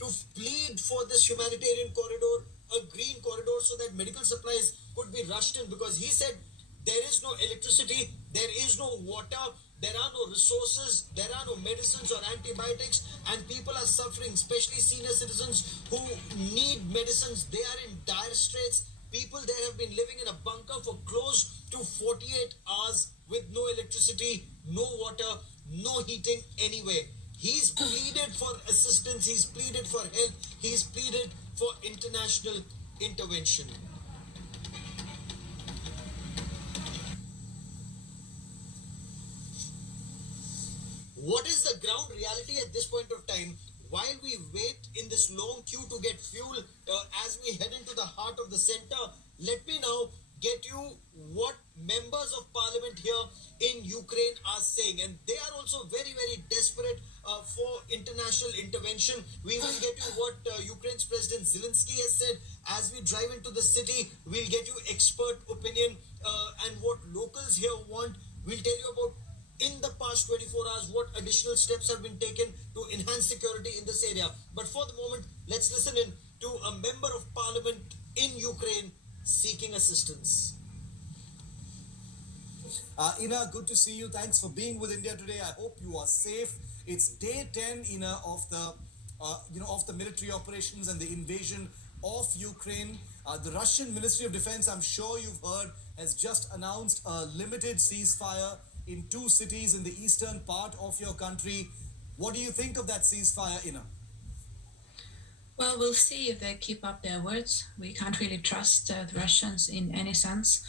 to plead for this humanitarian corridor, a green corridor, so that medical supplies could be rushed in, because he said there is no electricity, there is no water, there are no resources, there are no medicines or antibiotics, and people are suffering, especially senior citizens who need medicines. They are in dire straits. People there have been living in a bunker for close to 48 hours with no electricity, no water, no heating anyway. He's pleaded for assistance, he's pleaded for help, he's pleaded for international intervention. What is the ground reality at this point of time? While we wait in this long queue to get fuel as we head into the heart of the center, let me now get you what members of parliament here in Ukraine are saying. And they are also very, very desperate for international intervention. We will get you what Ukraine's President Zelensky has said. As we drive into the city, we'll get you expert opinion and what locals here want. We'll tell you about in the past 24 hours what additional steps have been taken to enhance security in this area. But for the moment, let's listen in to a member of parliament in Ukraine seeking assistance. Ina, good to see you. Thanks for being with India today. I hope you are safe. It's day 10, Ina, of the military operations and the invasion of Ukraine. The Russian Ministry of Defense, I'm sure you've heard, has just announced a limited ceasefire in 2 cities in the eastern part of your country. What do you think of that ceasefire, Ina? Well, we'll see if they keep up their words. We can't really trust the Russians in any sense.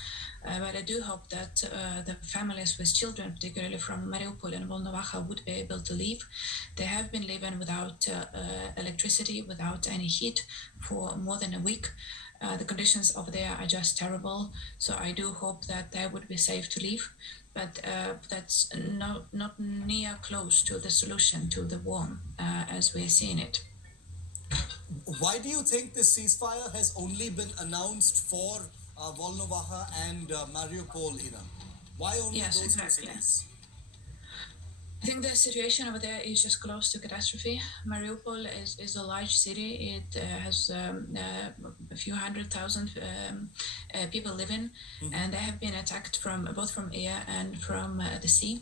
But I do hope that the families with children, particularly from Mariupol and Volnovakha, would be able to leave. They have been living without electricity, without any heat for more than a week. The conditions over there are just terrible. So I do hope that they would be safe to leave. But that's not near close to the solution to the war as we're seeing it. Why do you think this ceasefire has only been announced for Volnovakha and Mariupol, Ina? Why only those exactly. 2 cities? I think the situation over there is just close to catastrophe. Mariupol is a large city. It has a few 100,000 people living, and they have been attacked both from air and from the sea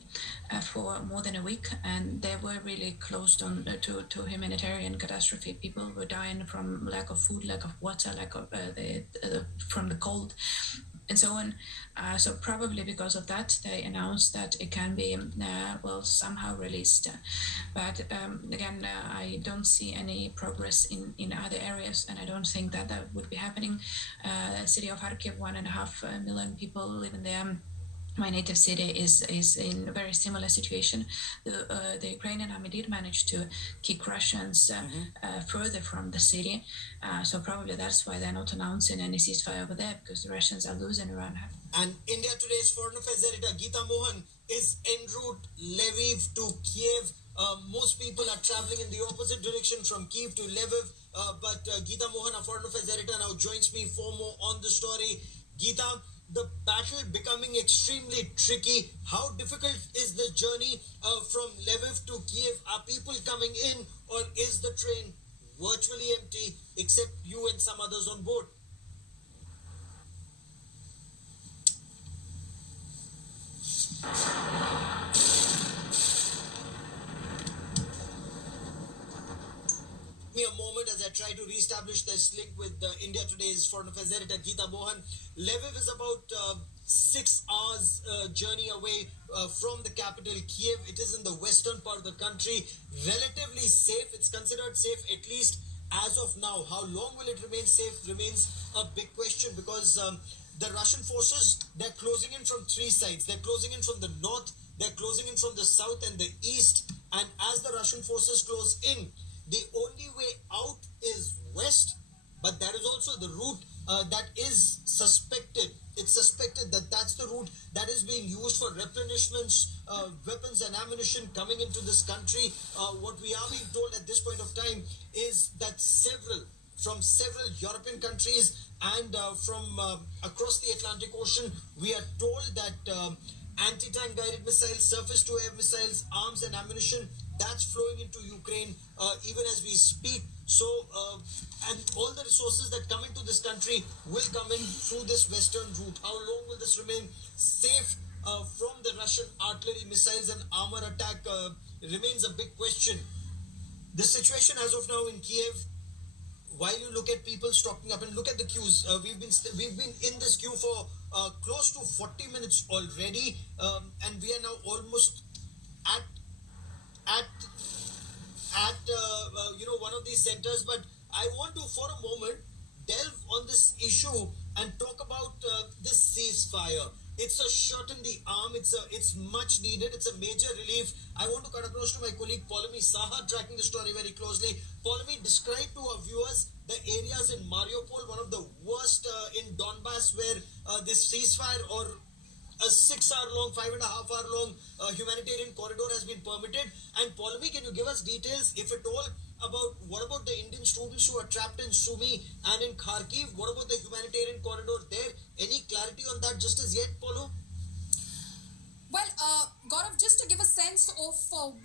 for more than a week. And they were really close to humanitarian catastrophe. People were dying from lack of food, lack of water, lack of from the cold, and so on. So probably because of that, they announced that it can be, somehow released. But again, I don't see any progress in other areas, and I don't think that would be happening. The city of Kharkiv, 1.5 million people living there. My native city is in a very similar situation. The Ukrainian army did manage to kick Russians further from the city. So probably that's why they're not announcing any ceasefire over there, because the Russians are losing around. And India Today's foreign affairs editor Geeta Mohan is en route Lviv to Kiev. Most people are traveling in the opposite direction from Kiev to Lviv. But Geeta Mohan, our foreign affairs editor, now joins me for more on the story. Geeta, the battle becoming extremely tricky. How difficult is the journey from Lviv to Kiev? Are people coming in, or is the train virtually empty except you and some others on board? Me a moment as I try to reestablish this link with India Today's foreign affairs editor Geeta Mohan. Lviv is about 6 hours journey away from the capital Kiev. It is in the western part of the country, relatively safe. It's considered safe, at least as of now. How long will it remain safe remains a big question, because the Russian forces, they're closing in from 3 sides. They're closing in from the north, they're closing in from the south and the east. And as the Russian forces close in, the only way out is west, but that is also the route that is suspected. It's suspected that that's the route that is being used for replenishments, weapons and ammunition coming into this country. What we are being told at this point of time is that from several European countries and from across the Atlantic Ocean, we are told that anti-tank guided missiles, surface-to-air missiles, arms and ammunition that's flowing into Ukraine even as we speak. So, and all the resources that come into this country will come in through this western route. How long will this remain safe from the Russian artillery, missiles, and armor attack remains a big question. The situation as of now in Kiev, while you look at people stocking up and look at the queues, we've been in this queue for close to 40 minutes already, and we are now almost at at one of these centers. But I want to, for a moment, delve on this issue and talk about this ceasefire. It's a shot in the arm. It's much needed. It's a major relief. I want to cut across to my colleague Polami Saha, tracking the story very closely. Polami, describe to our viewers the areas in Mariupol, one of the worst in Donbass, where this ceasefire or a 6 hour long, 5.5 hour long humanitarian corridor has been permitted. And Polami, can you give us details, if at all, about what about the Indian students who are trapped in Sumy and in Kharkiv? What about the humanitarian corridor there? Any clarity on that just as yet, Polo? Well, Gaurav, just to give a sense of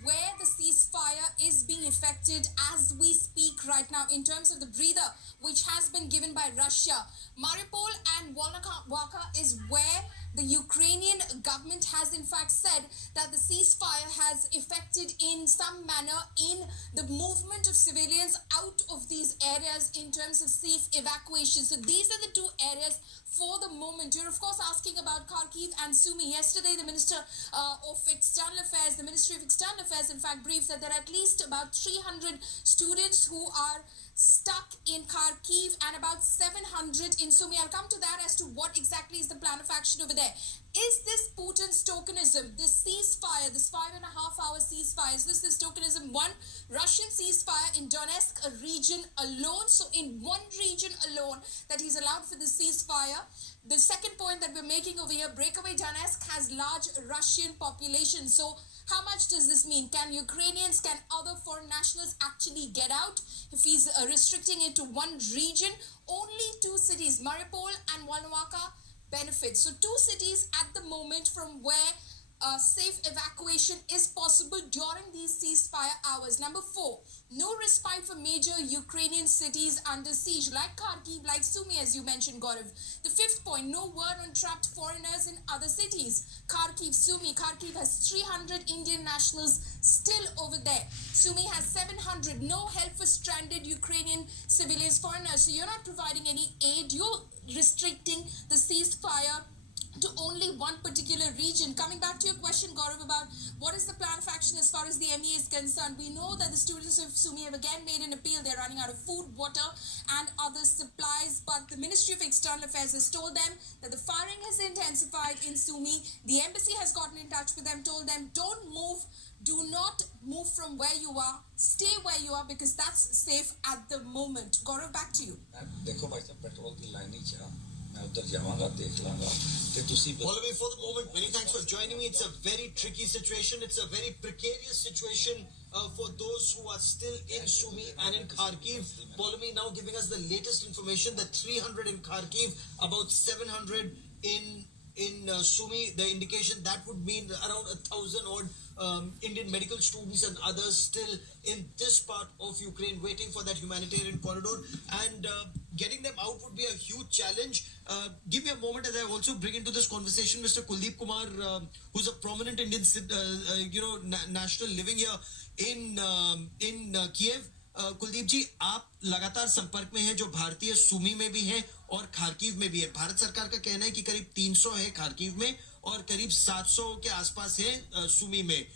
where the ceasefire is being effected as we speak right now in terms of the breather which has been given by Russia, Mariupol and Volnovakha is where the Ukrainian government has in fact said that the ceasefire has effected in some manner in the movement of civilians out of these areas in terms of safe evacuation. So these are the two areas for the moment. You're of course asking about Kharkiv and Sumy. Yesterday, the Minister of External Affairs, the Ministry of External Affairs, in fact, briefed that there are at least about 300 students who are stuck in Kharkiv and about 700 in Sumy. I'll come to that as to what exactly is the plan of action over there. Is this Putin's tokenism, this ceasefire, this 5.5 hour ceasefire, is this tokenism? One, Russian ceasefire in Donetsk, a region alone. So in one region alone that he's allowed for the ceasefire. The second point that we're making over here, breakaway Donetsk has large Russian population. So how much does this mean? Can Ukrainians, can other foreign nationals actually get out? If he's restricting it to one region, only two cities, Mariupol and Volnovakha, benefit. So two cities at the moment from where safe evacuation is possible during these ceasefire hours. Number 4, no respite for major Ukrainian cities under siege like Kharkiv, like Sumy, as you mentioned, Gaurav. The 5th point, no word on trapped foreigners in other cities. Kharkiv, Sumy. Kharkiv has 300 Indian nationals still over there. Sumy has 700. No help for stranded Ukrainian civilians, foreigners. So you're not providing any aid. You're restricting the ceasefire to only one particular region. Coming back to your question, Gaurav, about what is the plan of action as far as the MEA is concerned, we know that the students of Sumy have again made an appeal. They're running out of food, water, and other supplies, but the Ministry of External Affairs has told them that the firing has intensified in Sumy. The embassy has gotten in touch with them, told them, don't move. Do not move from where you are. Stay where you are because that's safe at the moment. Gaurav, back to you. देखो भाई साहब petrol की line ही चला मैं उधर जाऊंगा देख लूंगा ते तुसी All the way for the moment, many thanks for joining me. It's a very tricky situation. It's a very precarious situation for those who are still in Sumy and in Kharkiv. Polami now giving us the latest information that 300 in Kharkiv, about 700 in Sumy. The indication that would mean around 1,000 odd Indian medical students and others still in this part of Ukraine waiting for that humanitarian corridor, and getting them out would be a huge challenge. Give me a moment as I also bring into this conversation Mr. Kuldeep Kumar, who's a prominent Indian national living here in Kiev. Kuldeep जी, आप लगातार संपर्क में हैं जो भारतीय सुमी में भी है और खारकीव में भी है. भारत सरकार का कहना है कि करीब 300 है खारकीव में और करीब 700 के आसपास है सुमी में.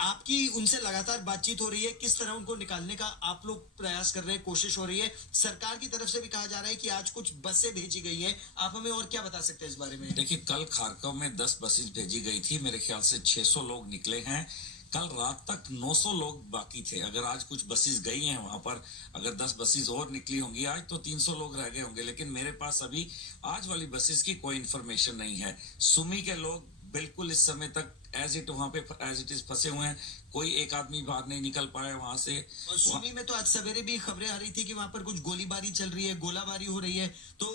आपकी उनसे लगातार बातचीत हो रही है, किस तरह उनको निकालने का आप लोग प्रयास कर रहे हैं, कोशिश हो रही है? सरकार की तरफ से भी कहा जा रहा है कि आज कुछ बसें भेजी गई हैं. आप हमें और क्या बता सकते हैं इस बारे में? देखिए, कल खारकोव में 10 बसेस भेजी गई थी. मेरे ख्याल से 600 लोग निकले हैं. कल रात तक 900 लोग बाकी थे. अगर आज कुछ बसेस गई हैं वहां पर, अगर 10 बसेस और निकली होंगी आज तो 300 लोग रह गए होंगे. लेकिन मेरे पास अभी आज वाली बसेस की कोई इंफॉर्मेशन नहीं है. सुमी के लोग बिल्कुल इस समय तक एज इट वहां पे एज इट इज फंसे हुए हैं. कोई एक आदमी बाहर नहीं निकल पाया वहां से. और सुमी में तो आज सवेरे भी खबरें आ रही थी कि वहां पर कुछ गोलीबारी चल रही है, गोलाबारी हो रही है. तो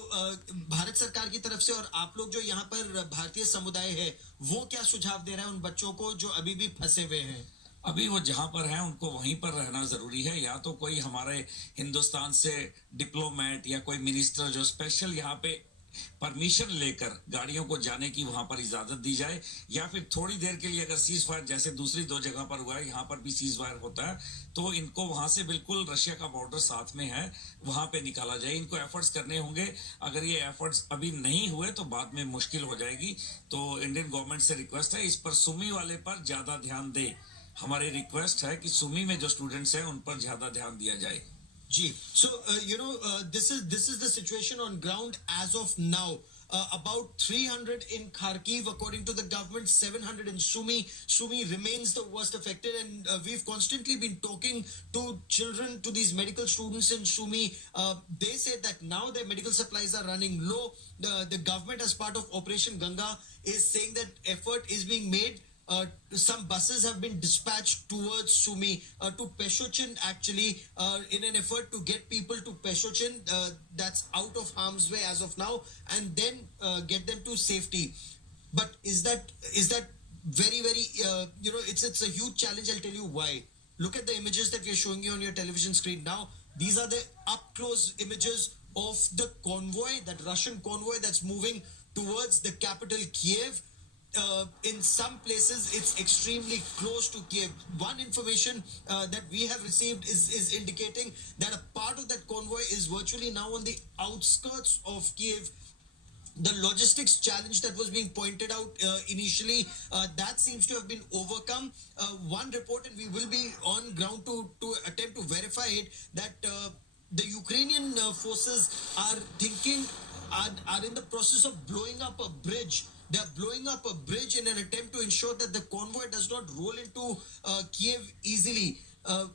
भारत सरकार की तरफ से और आप लोग जो यहाँ पर भारतीय समुदाय है वो क्या सुझाव दे रहा है उन बच्चों को जो अभी भी फंसे हुए हैं? अभी वो जहां पर हैं उनको वहीं पर रहना जरूरी है, या तो कोई हमारे हिंदुस्तान से डिप्लोमेट या कोई मिनिस्टर जो स्पेशल यहाँ पे परमिशन लेकर गाड़ियों को जाने की वहां पर इजाजत दी जाए, या फिर थोड़ी देर के लिए अगर सीज फायर जैसे दूसरी दो जगह पर हुआ है यहाँ पर भी सीज फायर होता है तो इनको वहां से बिल्कुल रशिया का बॉर्डर साथ में है वहां पे निकाला जाए। इनको एफर्ट्स करने होंगे, अगर ये एफर्ट्स अभी नहीं हुए तो बाद में मुश्किल हो जाएगी। तो इंडियन गवर्नमेंट से रिक्वेस्ट है इस पर सुमी वाले पर ज्यादा ध्यान दे। हमारी रिक्वेस्ट है कि सुमी में जो स्टूडेंट्स हैं उन पर ज्यादा ध्यान दिया जाए। Gee. So, this is the situation on ground as of now. About 300 in Kharkiv, according to the government, 700 in Sumy. Sumy remains the worst affected, and we've constantly been talking to children, to these medical students in Sumy. They said that now their medical supplies are running low. The government, as part of Operation Ganga, is saying that effort is being made. Some buses have been dispatched towards Sumy, to Peshochin actually, in an effort to get people to Peshochin, that's out of harm's way as of now, and then get them to safety. But is that very it's a huge challenge. I'll tell you why. Look at the images that we're showing you on your television screen now. These are the up close images of the convoy, that Russian convoy that's moving towards the capital Kiev. In some places it's extremely close to Kiev. One information that we have received is indicating that a part of that convoy is virtually now on the outskirts of Kiev. The logistics challenge that was being pointed out initially, that seems to have been overcome. One report, and we will be on ground to attempt to verify it, that the Ukrainian forces are thinking, are in the process of blowing up a bridge. They are blowing up a bridge in an attempt to ensure that the convoy does not roll into Kiev easily.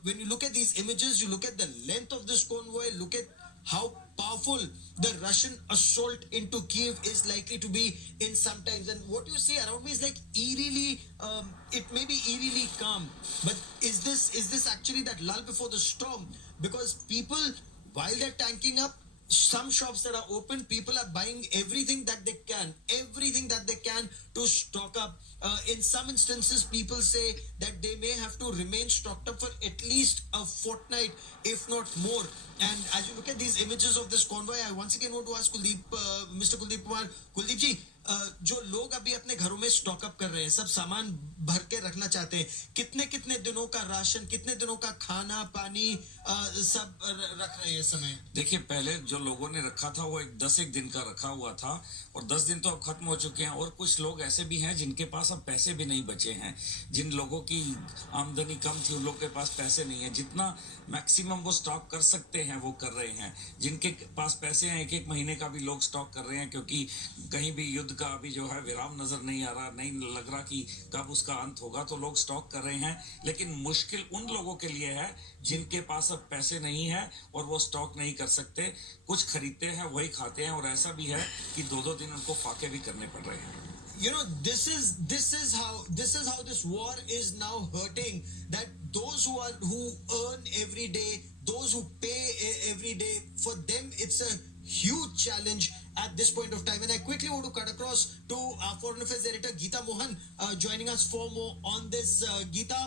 When you look at these images, you look at the length of this convoy, look at how powerful the Russian assault into Kiev is likely to be in some times. And what you see around me is like eerily, it may be eerily calm, but is this actually that lull before the storm? Because people, while they're tanking up, some shops that are open, people are buying everything that they can to stock up. In some instances, people say that they may have to remain stocked up for at least a fortnight, if not more. And as you look at these images of this convoy, I once again want to ask Mr. Kuldeep Kumar, Kuldeep ji, जो लोग अभी अपने घरों में stock up कर रहे हैं, सब सामान भर के रखना चाहते हैं, कितने कितने दिनों का राशन, कितने दिनों का खाना पानी सब रख रहे हैं इस समय? देखिए, पहले जो लोगों ने रखा था वो 10 दिन का रखा हुआ था, और 10 दिन तो अब खत्म हो चुके हैं। और कुछ लोग ऐसे भी हैं जिनके पास अब पैसे भी नहीं बचे हैं। जिन लोगों की आमदनी कम थी उन लोगों के पास पैसे नहीं है, जितना मैक्सिमम वो स्टॉक कर सकते हैं वो कर रहे हैं। जिनके पास पैसे हैं 1-1 महीने का भी लोग स्टॉक कर रहे हैं, क्योंकि कहीं भी युद्ध का अभी जो है विराम नजर नहीं आ रहा, नहीं लग रहा कि कब उसका अंत होगा, तो लोग स्टॉक कर रहे हैं। लेकिन मुश्किल उन लोगों के लिए है जिनके पास अब पैसे नहीं है और वो स्टॉक नहीं कर सकते। कुछ खरीदते हैं वही खाते हैं, और ऐसा भी है कि 2-2 दिन उनको फाके भी करने पड़ रहे हैं। This is how this war is now hurting, that those who earn every day, those who pay every day, for them it's a huge challenge at this point of time. And I quickly want to cut across to our Foreign Affairs Editor Geeta Mohan, joining us for more on this. Geeta,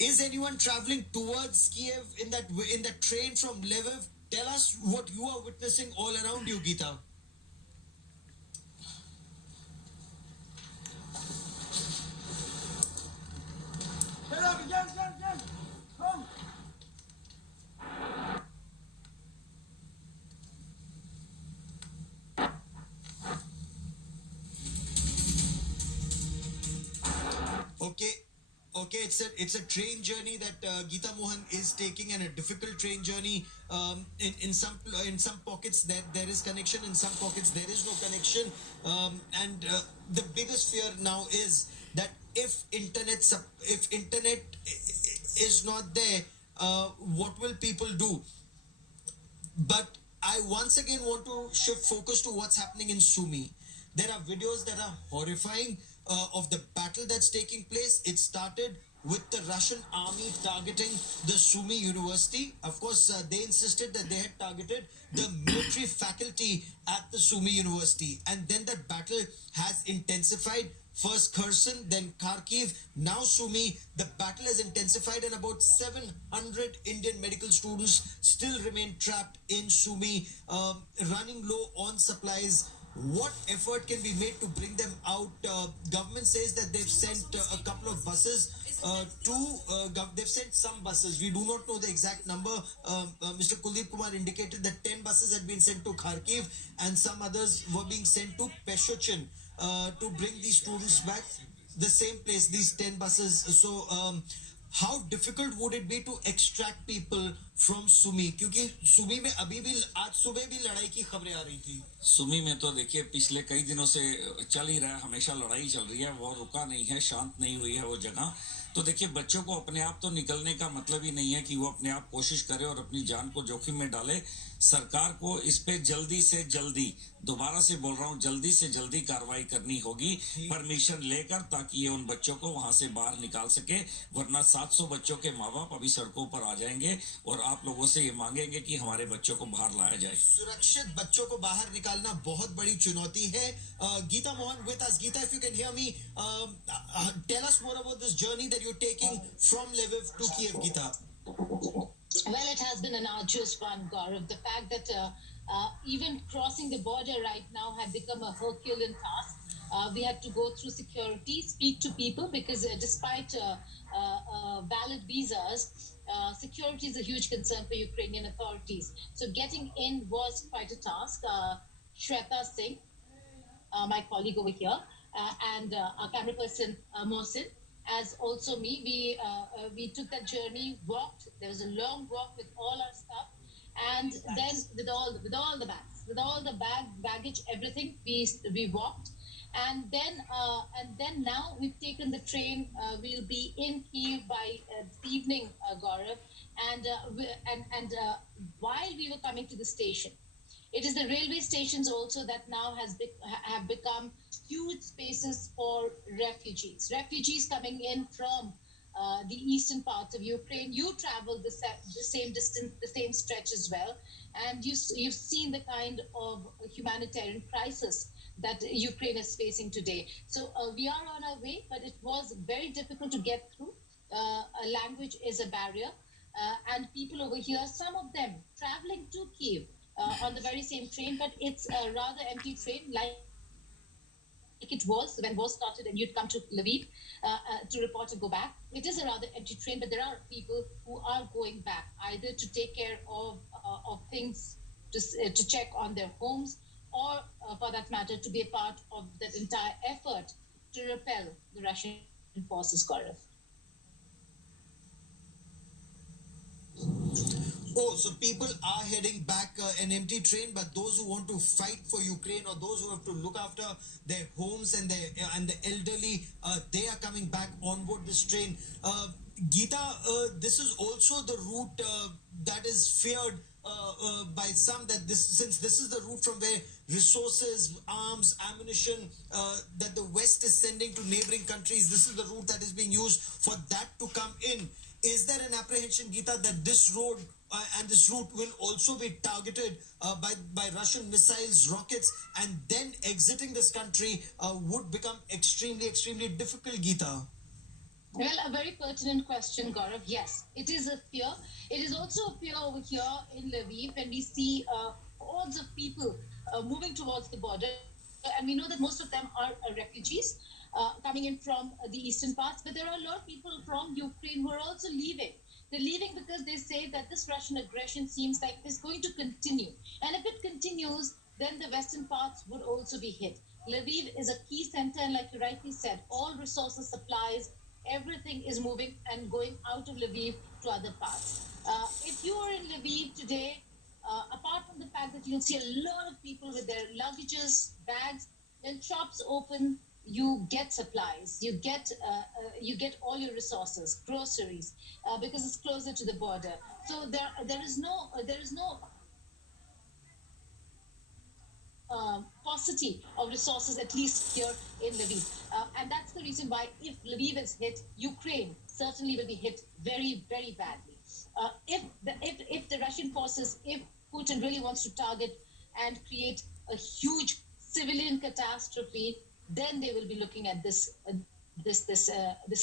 is anyone traveling towards Kiev in that train from Lviv? Tell us what you are witnessing all around you, Geeta. Okay, it's a train journey that Geeta Mohan is taking, and a difficult train journey. In some pockets there is connection, in some pockets there is no connection, and the biggest fear now is that if internet is not there, what will people do? But I once again want to shift focus to what's happening in Sumy. There are videos that are horrifying of the battle that's taking place. It started with the Russian army targeting the Sumy University. Of course, they insisted that they had targeted the military faculty at the Sumy University. And then that battle has intensified. First Kherson, then Kharkiv, now Sumy. The battle has intensified, and about 700 Indian medical students still remain trapped in Sumy, running low on supplies. What effort can be made to bring them out? Government says that they've sent a couple of buses they've sent some buses. We do not know the exact number. Mr. Kuldeep Kumar indicated that 10 buses had been sent to Kharkiv and some others were being sent to Peshochin to bring these students back. The same place, these 10 buses. So, how difficult would it be to extract people from Sumi? क्योंकि सुमी में अभी भी आज सुबह भी लड़ाई की खबरें आ रही थी. सुमी में तो देखिए पिछले कई दिनों से चल ही रहा है, हमेशा लड़ाई चल रही है, वो रुका नहीं है, शांत नहीं हुई है वो जगह. तो देखिए बच्चों को अपने आप तो निकलने का मतलब ही नहीं है कि वो अपने आप कोशिश करे और अपनी जान को जोखिम में डाले. सरकार को इस पे जल्दी से जल्दी, दोबारा से बोल रहा हूं, जल्दी से जल्दी कार्रवाई करनी होगी परमिशन लेकर, ताकि ये उन बच्चों को वहां से बाहर निकाल सके. वरना 700 बच्चों के माँ बाप अभी सड़कों पर आ जाएंगे और आप लोगों से ये मांगेंगे कि हमारे बच्चों को बाहर लाया जाए. सुरक्षित बच्चों को बाहर निकालना बहुत बड़ी चुनौती है. Geeta Mohan with us. Geeta, if you can hear me, tell us more about this journey that you're taking from Lviv to Kiev, Geeta. Well, it has been an arduous one, Gaurav. The fact that even crossing the border right now had become a Herculean task. We had to go through security, speak to people, because despite valid visas, security is a huge concern for Ukrainian authorities. So getting in was quite a task. Shweta Singh, my colleague over here, and our camera person Mohsin, as also me, we took that journey, walked. There was a long walk with all our stuff, and then with all the baggage, everything, we walked, and then now we've taken the train. We'll be in Kiev by this evening, Gaurav, and while we were coming to the station, it is the railway stations also that now have become huge spaces for refugees. Refugees coming in from the eastern parts of Ukraine. You traveled the same distance, the same stretch as well, and you've seen the kind of humanitarian crisis that Ukraine is facing today. So we are on our way, but it was very difficult to get through. A language is a barrier, and people over here, some of them traveling to Kiev on the very same train, but it's a rather empty train, like it was when war started and you'd come to Lviv to report and go back. It is a rather empty train, but there are people who are going back, either to take care of things, to check on their homes, or for that matter, to be a part of that entire effort to repel the Russian forces, Gaurav. Oh, so people are heading back an empty train, but those who want to fight for Ukraine, or those who have to look after their homes and the elderly, they are coming back on board this train. Geeta, this is also the route that is feared by some, that since this is the route from where resources, arms, ammunition that the West is sending to neighboring countries, this is the route that is being used for that to come in. Is there an apprehension, Geeta, that this road and this route will also be targeted by Russian missiles, rockets, and then exiting this country would become extremely, extremely difficult, Geeta? Well, a very pertinent question, Gaurav. Yes, it is a fear. It is also a fear over here in Lviv when we see hordes of people moving towards the border. And we know that most of them are refugees coming in from the eastern parts. But there are a lot of people from Ukraine who are also leaving. They're leaving because they say that this Russian aggression seems like it's going to continue. And if it continues, then the western parts would also be hit. Lviv is a key center, and like you rightly said, all resources, supplies, everything is moving and going out of Lviv to other parts. If you are in Lviv today, apart from the fact that you'll see a lot of people with their luggages, bags, when shops open, you get supplies, you get all your resources, groceries, because it's closer to the border. So there is no paucity of resources, at least here in Lviv. And that's the reason why, if Lviv is hit, Ukraine certainly will be hit very, very badly. If the Russian forces, if Putin really wants to target and create a huge civilian catastrophe, then they will be looking at this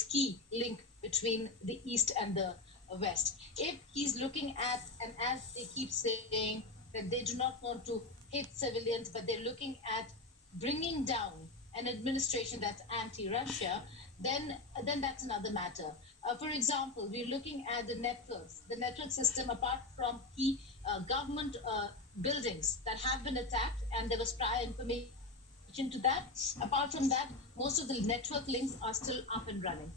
key link between the east and the west. If he's looking at, and as they keep saying, that they do not want to hit civilians, but they're looking at bringing down an administration that's anti-Russia, then that's another matter. For example, we're looking at the network system, apart from key government buildings that have been attacked, and there was prior information to that. Apart from that, most of the network links are still up and running.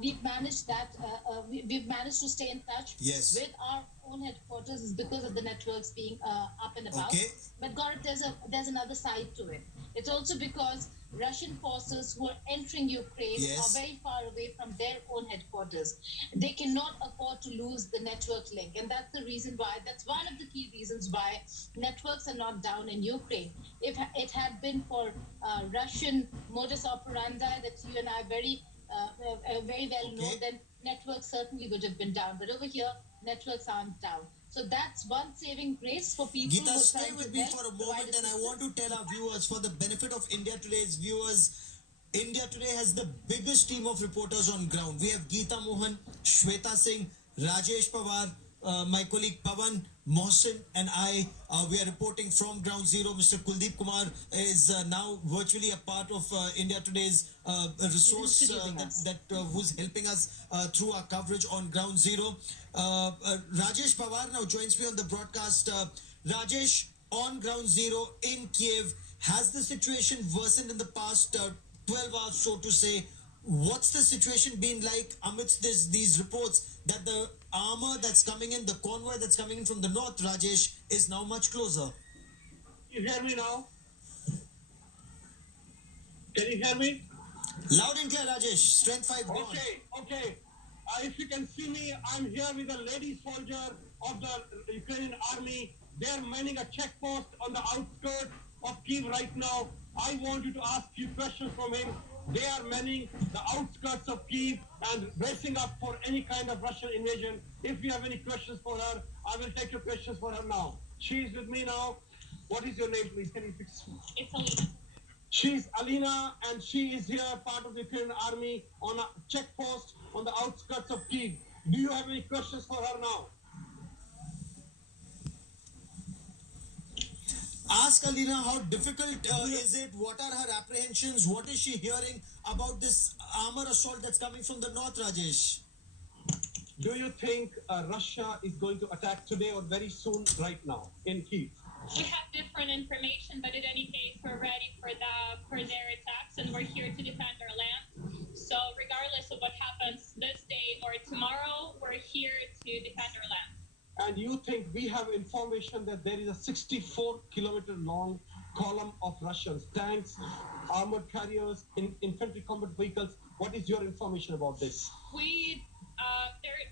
We've managed to stay in touch Yes. with our own headquarters is because of the networks being up and about. Okay. But Gaurav, there's another side to it. It's also because Russian forces who are entering Ukraine Yes. are very far away from their own headquarters. They cannot afford to lose the network link, and that's the reason why. That's one of the key reasons why networks are not down in Ukraine. If it had been for Russian modus operandi that you and I very well know, Okay. then networks certainly would have been down. But over here, networks aren't down. So that's one saving grace for people who Geeta, are stay trying with to me help for a provide moment, and I assistance. want to tell our viewers, for the benefit of India Today's viewers, India Today has the biggest team of reporters on ground. We have Geeta Mohan, Shweta Singh, Rajesh Pawar, my colleague Pawan, Mohsin, and I. We are reporting from ground zero. Mr. Kuldeep Kumar is now virtually a part of India Today's resource who's helping us through our coverage on ground zero. Rajesh Pawar now joins me on the broadcast. Rajesh, on ground zero in Kiev, has the situation worsened in the past 12 hours, so to say? What's the situation been like amidst these reports that the armor that's coming in, the convoy that's coming in from the north, Rajesh, is now much closer? You hear me now? Can you hear me? Loud and clear, Rajesh. Strength 5 gone. Okay. If you can see me, I'm here with a lady soldier of the Ukrainian army. They're manning a checkpost on the outskirts of Kiev right now. I want you to ask few questions from him. They are manning the outskirts of Kiev and bracing up for any kind of Russian invasion. If you have any questions for her, I will take your questions for her now. She is with me now. What is your name, please? Can you fix? It's Alina. She's Alina, and she is here, part of the Ukrainian army, on a checkpost on the outskirts of Kiev. Do you have any questions for her now? Ask Alina how difficult is it? What are her apprehensions? What is she hearing about this armor assault that's coming from the north, Rajesh? Do you think Russia is going to attack today or very soon, right now, in Kiev? We have different information, but in any case, we're ready for their attacks, and we're here to defend our land. So regardless of what happens this day or tomorrow, we're here to defend our land. And you think we have information that there is a 64-kilometer long column of Russians, tanks, armored carriers, infantry combat vehicles. What is your information about this?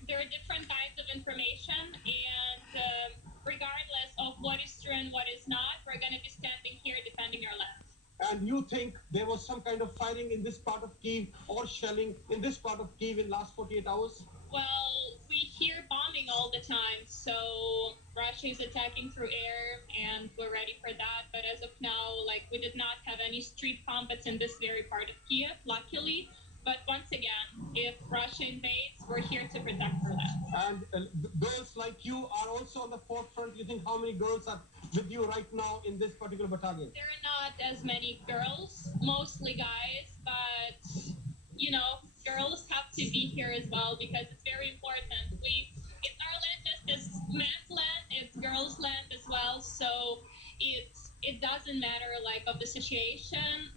There are different kinds of information, and regardless of what is true and what is not, we're going to be standing here defending our land. And you think there was some kind of firing in this part of Kiev or shelling in this part of Kiev in last 48 hours? Well, we hear bombing all the time, so Russia is attacking through air, and we're ready for that. But as of now, we did not have any street combats in this very part of Kiev, luckily. But once again, if Russia invades, we're here to protect our land. And girls like you are also on the forefront. You think how many girls are with you right now in this particular battalion? There are not as many girls, mostly guys, but girls have to be here as well because it's very important. It's our land just as men's land, it's girls' land as well. So it doesn't matter of the situation.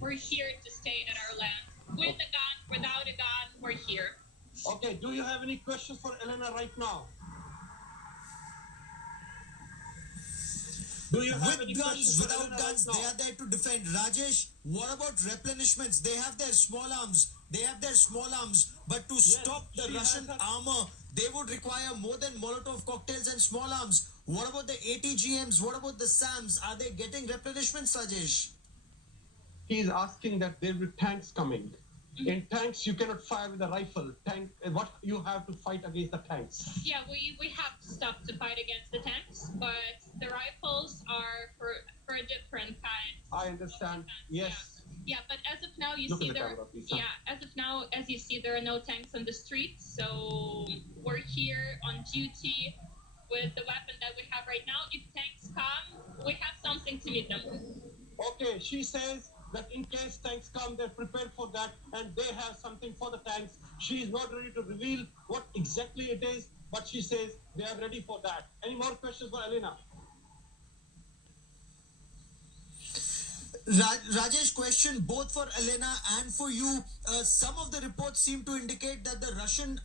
We're here to stay at our land. With a gun, without a gun, we're here. Okay, do you have any questions for Elena right now? Do you have any With guns, questions for without Elena guns, right they now? are there to defend. Rajesh, what about replenishments? They have their small arms. But to stop the she Russian has her- armor, they would require more than Molotov cocktails and small arms. What about the ATGMs? What about the SAMs? Are they getting replenishments, Rajesh? He is asking that there will be tanks coming. In tanks, you cannot fire with a rifle. What you have to fight against the tanks? Yeah, we have stuff to fight against the tanks, but the rifles are for a different kind. I understand. Yes. you Look see at the there, camera, please. yeah, as of now, as you see, there are no tanks on the streets. So we're here on duty with the weapon that we have right now. If tanks come, we have something to meet them. Okay, she says that in case tanks come, they're prepared for that and they have something for the tanks. She is not ready to reveal what exactly it is, but she says they are ready for that. Any more questions for Elena? Rajesh, question both for Elena and for you. Some of the reports seem to indicate that the Russian,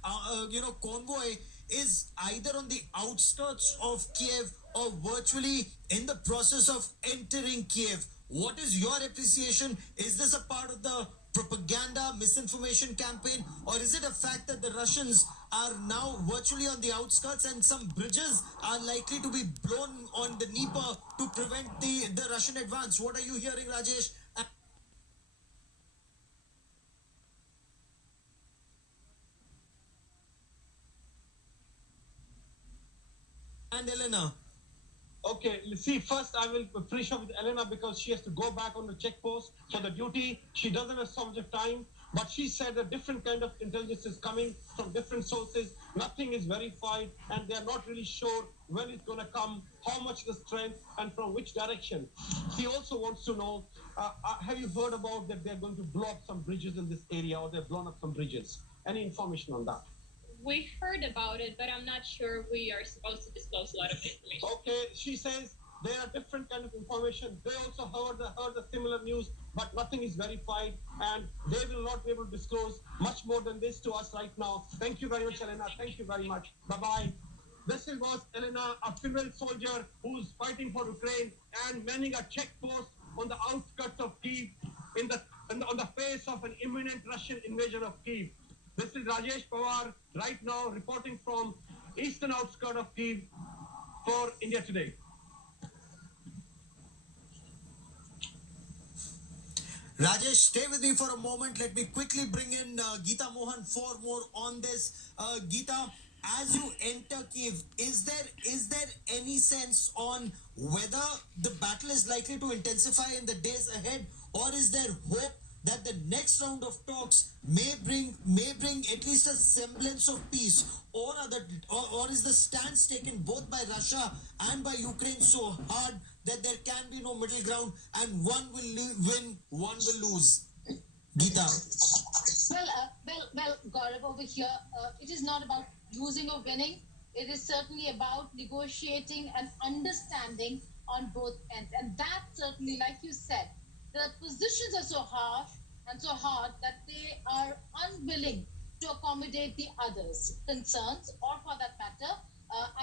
convoy is either on the outskirts of Kiev or virtually in the process of entering Kiev. What is your appreciation? Is this a part of the propaganda, misinformation campaign, or is it a fact that the Russians are now virtually on the outskirts and some bridges are likely to be blown on the Dnieper to prevent the Russian advance? What are you hearing, Rajesh? And Elena. Okay, see, first I will finish up with Elena because she has to go back on the check post for the duty. She doesn't have so much of time, but she said a different kind of intelligence is coming from different sources. Nothing is verified, and they are not really sure when it's going to come, how much the strength, and from which direction. She also wants to know, have you heard about that they're going to blow up some bridges in this area, or they've blown up some bridges? Any information on that? We heard about it, but I'm not sure we are supposed to disclose a lot of information. Okay, she says there are different kind of information. They also heard the similar news, but nothing is verified, and they will not be able to disclose much more than this to us right now. Thank you very much, Elena. Thank you very much. Bye bye. This was Elena, a female soldier who's fighting for Ukraine and manning a check post on the outskirts of Kyiv on the face of an imminent Russian invasion of Kyiv. This is Rajesh Pawar right now reporting from eastern outskirts of Kyiv for India Today. Rajesh, stay with me for a moment. Let me quickly bring in Geeta Mohan for more on this. Geeta, as you enter Kiev, is there any sense on whether the battle is likely to intensify in the days ahead, or is there hope that the next round of talks may bring at least a semblance of peace, or is the stance taken both by Russia and by Ukraine so hard that there can be no middle ground and one will win, one will lose? Geeta. Well, Gaurav, over here, it is not about losing or winning. It is certainly about negotiating and understanding on both ends. And that certainly, like you said, the positions are so harsh and so hard that they are unwilling to accommodate the others' concerns, or for that matter,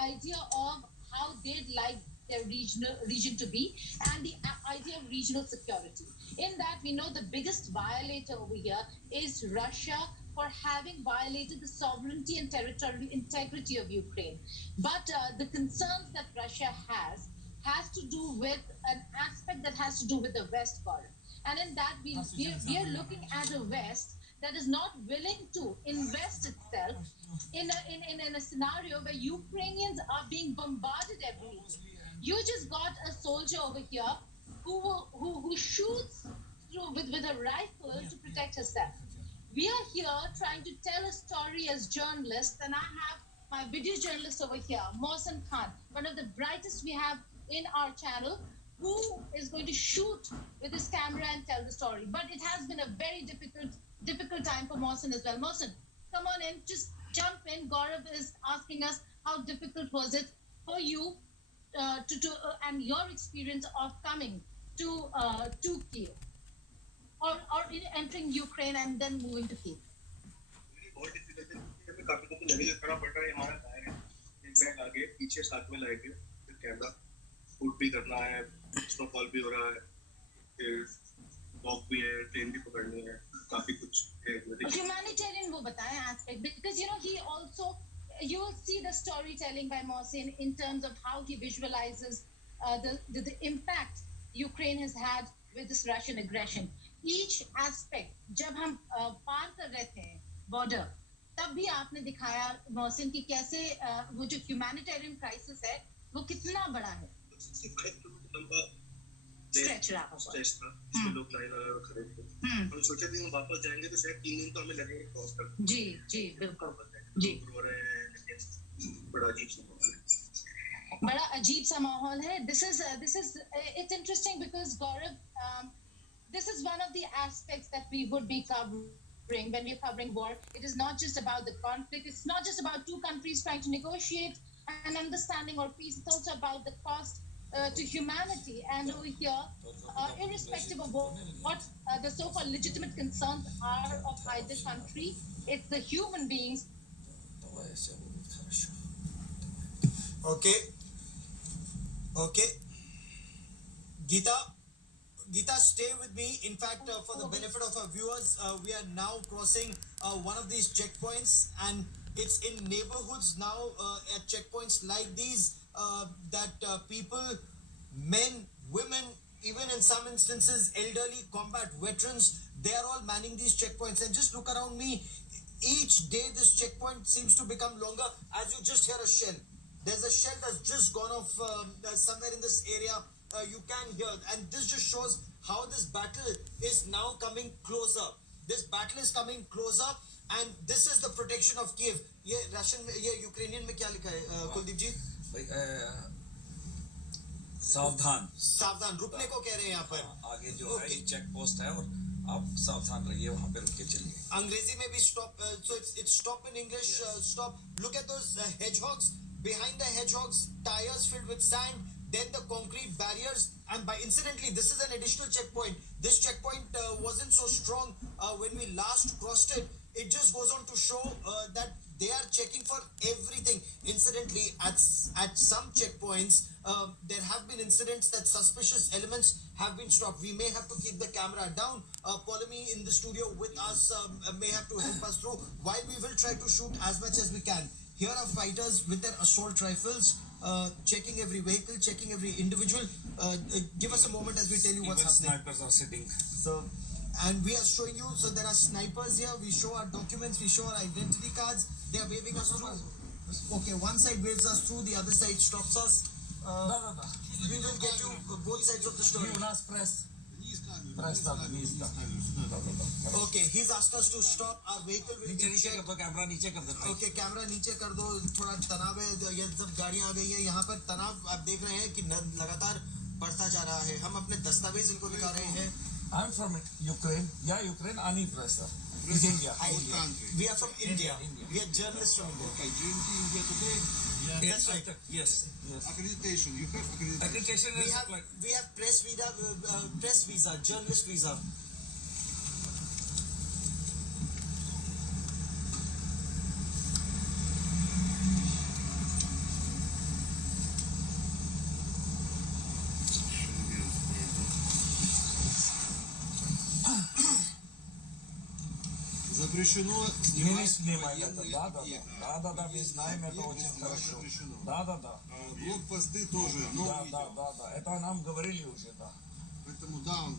idea of how they'd like their region to be, and the idea of regional security. In that, we know the biggest violator over here is Russia for having violated the sovereignty and territorial integrity of Ukraine. But the concerns that Russia has to do with an aspect that has to do with the West border. And in that, we are looking at a West that is not willing to invest itself in a scenario where Ukrainians are being bombarded every week. You just got a soldier over here who shoots with a rifle to protect herself. We are here trying to tell a story as journalists, and I have my video journalist over here, Mohsen Khan, one of the brightest we have in our channel, who is going to shoot with his camera and tell the story. But it has been a very difficult time for Mohsen as well. Mohsen, come on in, just jump in. Gaurav is asking us how difficult was it for you and your experience of coming to Kiev or entering Ukraine and then moving to Kiev. बहुत difficult है काफी कुछ नहीं करना पड़ रहा है हमारा टायर है एक बैग आगे पीछे साथ में लाएंगे फिर कैमरा शूट भी करना है स्नोफॉल भी हो रहा है फिर वॉक भी है ट्रेन भी पकड़नी है काफी कुछ humanitarian वो बताएं aspect, because he also, you will see the storytelling by Mohsen in terms of how he visualizes the impact Ukraine has had with this Russian aggression. Each aspect, जब हम पार कर रहे थे border, तब भी आपने दिखाया मोहसिन की कैसे वो जो humanitarian crisis है वो कितना बड़ा है. 65 किलोमीटर लंबा स्ट्रेच रहा होगा स्ट्रेच था, इसमें लोग लाइन लगा कर खड़े थे। हम सोचे थे हम वापस जाएंगे तो शायद 3 दिन तो हमें लगेंगे क्रॉस करने। जी जी बिल्कुल जी रो रहे हैं, लेकिन बड़ा अजीब सा माहौल है। बड़ा अजीब सा माहौल है. This is it's interesting because Gaurav, this is one of the aspects that we would be covering when we're covering war. It is not just about the conflict. It's not just about two countries trying to negotiate an understanding or peace. It's also about the cost to humanity. And over here, irrespective of what the so-called legitimate concerns are of either country, it's the human beings. Okay. Okay. Geeta, stay with me. In fact, for the benefit of our viewers, we are now crossing one of these checkpoints, and it's in neighborhoods now at checkpoints like these that people, men, women, even in some instances, elderly combat veterans, they are all manning these checkpoints. And just look around me. Each day, this checkpoint seems to become longer as you just hear a shell. There's a shell that's just gone off somewhere in this area. You can hear, and this just shows how this battle is now coming closer. This battle is coming closer, and this is the protection of Kiev. ये Russian, ये Ukrainian में क्या लिखा है कुलदीप जी? सावधान सावधान रुकने को कह रहे हैं यहाँ पर. आगे जो है चेक पोस्ट है और आप सावधान रहिए वहाँ पे रुक के चलिए. अंग्रेजी में भी stop. So it's stop in English. Stop. Look at those hedgehogs. Behind the hedgehogs, tires filled with sand, then the concrete barriers, and by incidentally, this is an additional checkpoint. This checkpoint wasn't so strong when we last crossed it. It just goes on to show that they are checking for everything. Incidentally, at some checkpoints, there have been incidents that suspicious elements have been stopped. We may have to keep the camera down. Polemy in the studio with us may have to help us through, while we will try to shoot as much as we can. Here are fighters with their assault rifles, checking every vehicle, checking every individual. Give us a moment as we tell you what's happening. Snipers are sitting. So, and we are showing you, so there are snipers here. We show our documents, we show our identity cards. They are waving us through. Okay, one side waves us through, the other side stops us. We will get you both sides of the story. Okay, he's asked us to stop. Our vehicle will be checked. Camera नीचे कर देता है. Okay, camera नीचे कर दो. थोड़ा तनाव है. ये सब गाड़ियां आ गई हैं यहाँ पर. तनाव आप देख रहे हैं कि लगातार बढ़ता जा रहा है. हम अपने दस्तावेज इनको दिखा रहे हैं. I'm from Ukraine. Yeah, Ukraine. Ani pressa. Is India. We are from India. We are journalists from India. Okay, India today. Yeah. That's right. Yes. Accreditation. You have accreditation. Accreditation is applied. We have press visa, journalist visa. Запрещено Не снимать снимай это. Да, мы знаем это очень хорошо. Запрещено. Да. Блокпосты тоже, но Да. Это нам говорили уже, да. Поэтому да, он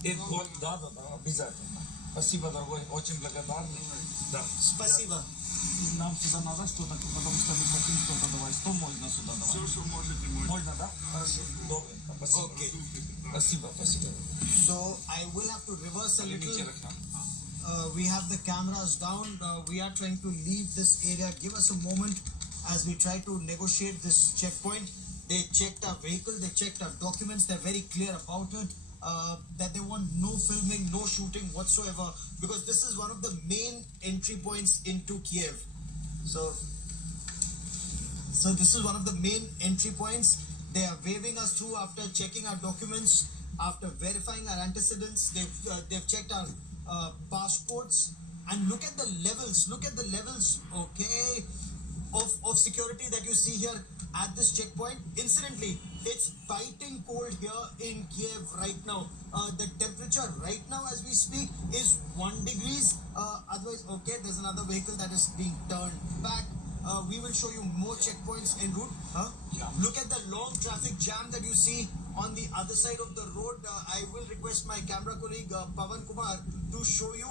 Да, обязательно. Спасибо, дорогой, очень благодарны. Да. Спасибо. Нам сюда надо что-то, потому что мы хотим что-то давать. Что можно сюда давать? все, что можете, Можно, да? Хорошо, добренько, спасибо. Okay. Спасибо. So I will have to reverse a little. नीचे रखना. We have the cameras down. We are trying to leave this area. Give us a moment as we try to negotiate this checkpoint. They checked our vehicle, they checked our documents. They're very clear about it. That they want no filming, no shooting whatsoever, because this is one of the main entry points into Kiev. So this is one of the main entry points. They are waving us through after checking our documents, after verifying our antecedents. They've checked our passports, and look at the levels. Okay, of security that you see here at this checkpoint. Incidentally, it's biting cold here in Kiev right now. The temperature right now as we speak is 1 degrees. Otherwise, okay, there's another vehicle that is being turned back. We will show you more checkpoints en route. Yeah. Look at the long traffic jam that you see on the other side of the road. I will request my camera colleague Pavan Kumar to show you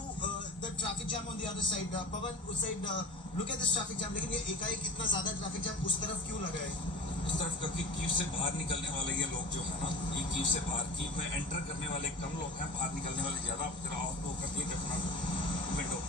the traffic jam on the other side. Pavan, उस side look at this traffic jam. लेकिन ये एकाएक इतना ज़्यादा traffic jam उस तरफ क्यों लगा है? उस तरफ क्योंकि कीव से बाहर निकलने वाले ये लोग जो है ना, ये कीव से बाहर, कीव में एंटर करने वाले कम लोग हैं, बाहर निकलने वाले ज्यादा। आप लोग करती है अपना विंडो।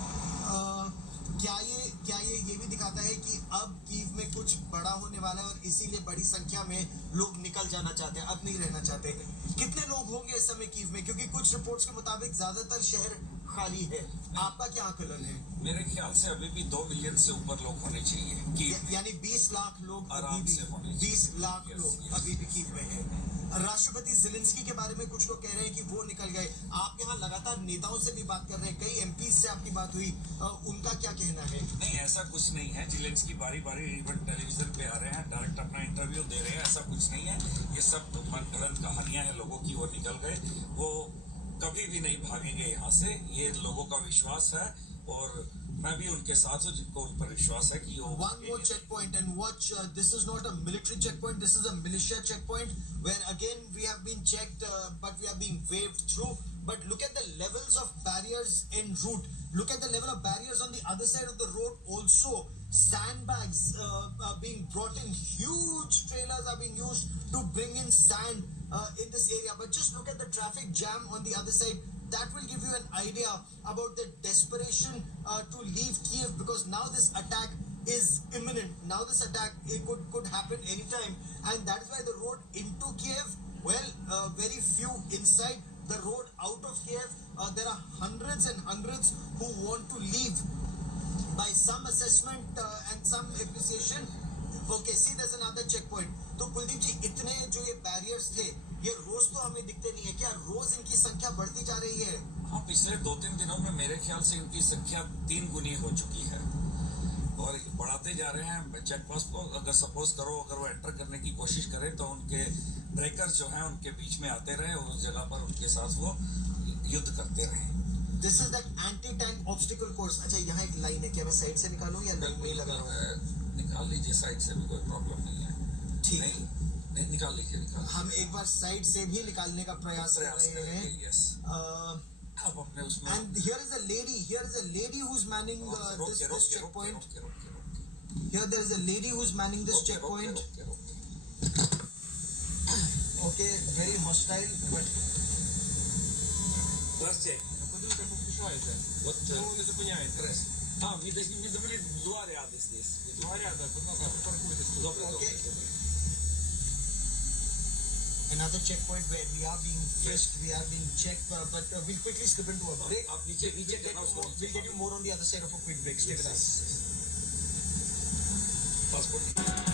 क्या ये भी दिखाता है कि अब कीव में कुछ बड़ा होने वाला है और इसीलिए बड़ी संख्या में लोग निकल जाना चाहते हैं, अब नहीं रहना चाहते। कितने लोग होंगे इस समय कीव में, क्योंकि कुछ रिपोर्ट्स के मुताबिक ज्यादातर शहर खाली है। आपका क्या आकलन है? मेरे ख्याल से अभी भी 2 मिलियन से ऊपर लोग होने चाहिए कीव। यानी 20 लाख लोग आराम से होने चाहिए। 20 लाख Yes, लोग yes. अभी भी कीव में है। राष्ट्रपति ज़ेलेंस्की के बारे में कुछ लोग कह रहे हैं कि वो निकल गए। आप यहाँ लगातार नेताओं से भी बात कर रहे हैं, कई एमपी से आपकी बात हुई, उनका क्या कहना है? नहीं, ऐसा कुछ नहीं है। ज़ेलेंस्की बारी बारी इवन टेलीविजन पे आ रहे हैं, डायरेक्ट अपना इंटरव्यू दे रहे हैं, ऐसा कुछ नहीं है। ये सब मनगढ़ंत कहानियां हैं लोगों की। वो निकल गए, वो कभी भी नहीं भागेंगे यहाँ से, ये लोगों का विश्वास है। और मैं भी उनके साथ हूँ जिनको उन पर विश्वास है कि वो One more checkpoint, and watch, this is not a military checkpoint, this is a militia checkpoint where again we have been checked, but we are being waved through. But look at the levels of barriers en route. Look at the level of barriers on the other side of the road also. Sandbags are being brought in. Huge trailers are being used to bring in sand in this area. But just look at the traffic jam on the other side. That will give you an idea about the desperation to leave Kiev, because now this attack is imminent. Now this attack, it could happen anytime, and that is why the road into Kiev, well, very few inside. The road out of Kiev, there are hundreds and hundreds who want to leave. By some assessment and some appreciation, okay, see, there's another checkpoint. तो कुलदीप जी, इतने जो ये barriers थे, ये रोज तो हमें दिखते नहीं है क्या? रोज इनकी संख्या बढ़ती जा रही है? हाँ, पिछले 2-3 दिनों में मेरे ख्याल से इनकी संख्या 3 गुनी हो चुकी है और बढ़ाते जा रहे हैं। चेक पोस्ट को अगर सपोज करो, अगर वो एंटर करने की कोशिश करें तो उनके ब्रेकर्स जो हैं उनके बीच में आते रहे और उस जगह पर उनके साथ वो युद्ध करते रहे। This is that anti-tank obstacle course. अच्छा, यहाँ एक लाइन है, क्या मैं साइड से निकालूं या लाइन में ही लगा रहा हूँ? निकाल लीजिए साइड से भी, कोई प्रॉब्लम नहीं है। ठीक, नहीं, निकाल लीजिए। हम एक बार साइड से भी निकालने का प्रयास कर रहे हैं। यस, अब अपने उसमें। And here is a lady who's manning this checkpoint. Here there is a lady who's manning this checkpoint. Okay, very hostile, but Last check. Вот, не зупиняється. Ми довели 2 ряди здесь. 2 ряда, будь ласка, паркуйтесь тут. Добре. Another checkpoint where we are being frisked, we are being checked, but we'll quickly slip into a break. We'll get you more on the other side of a quick break. Stay with us. Passport.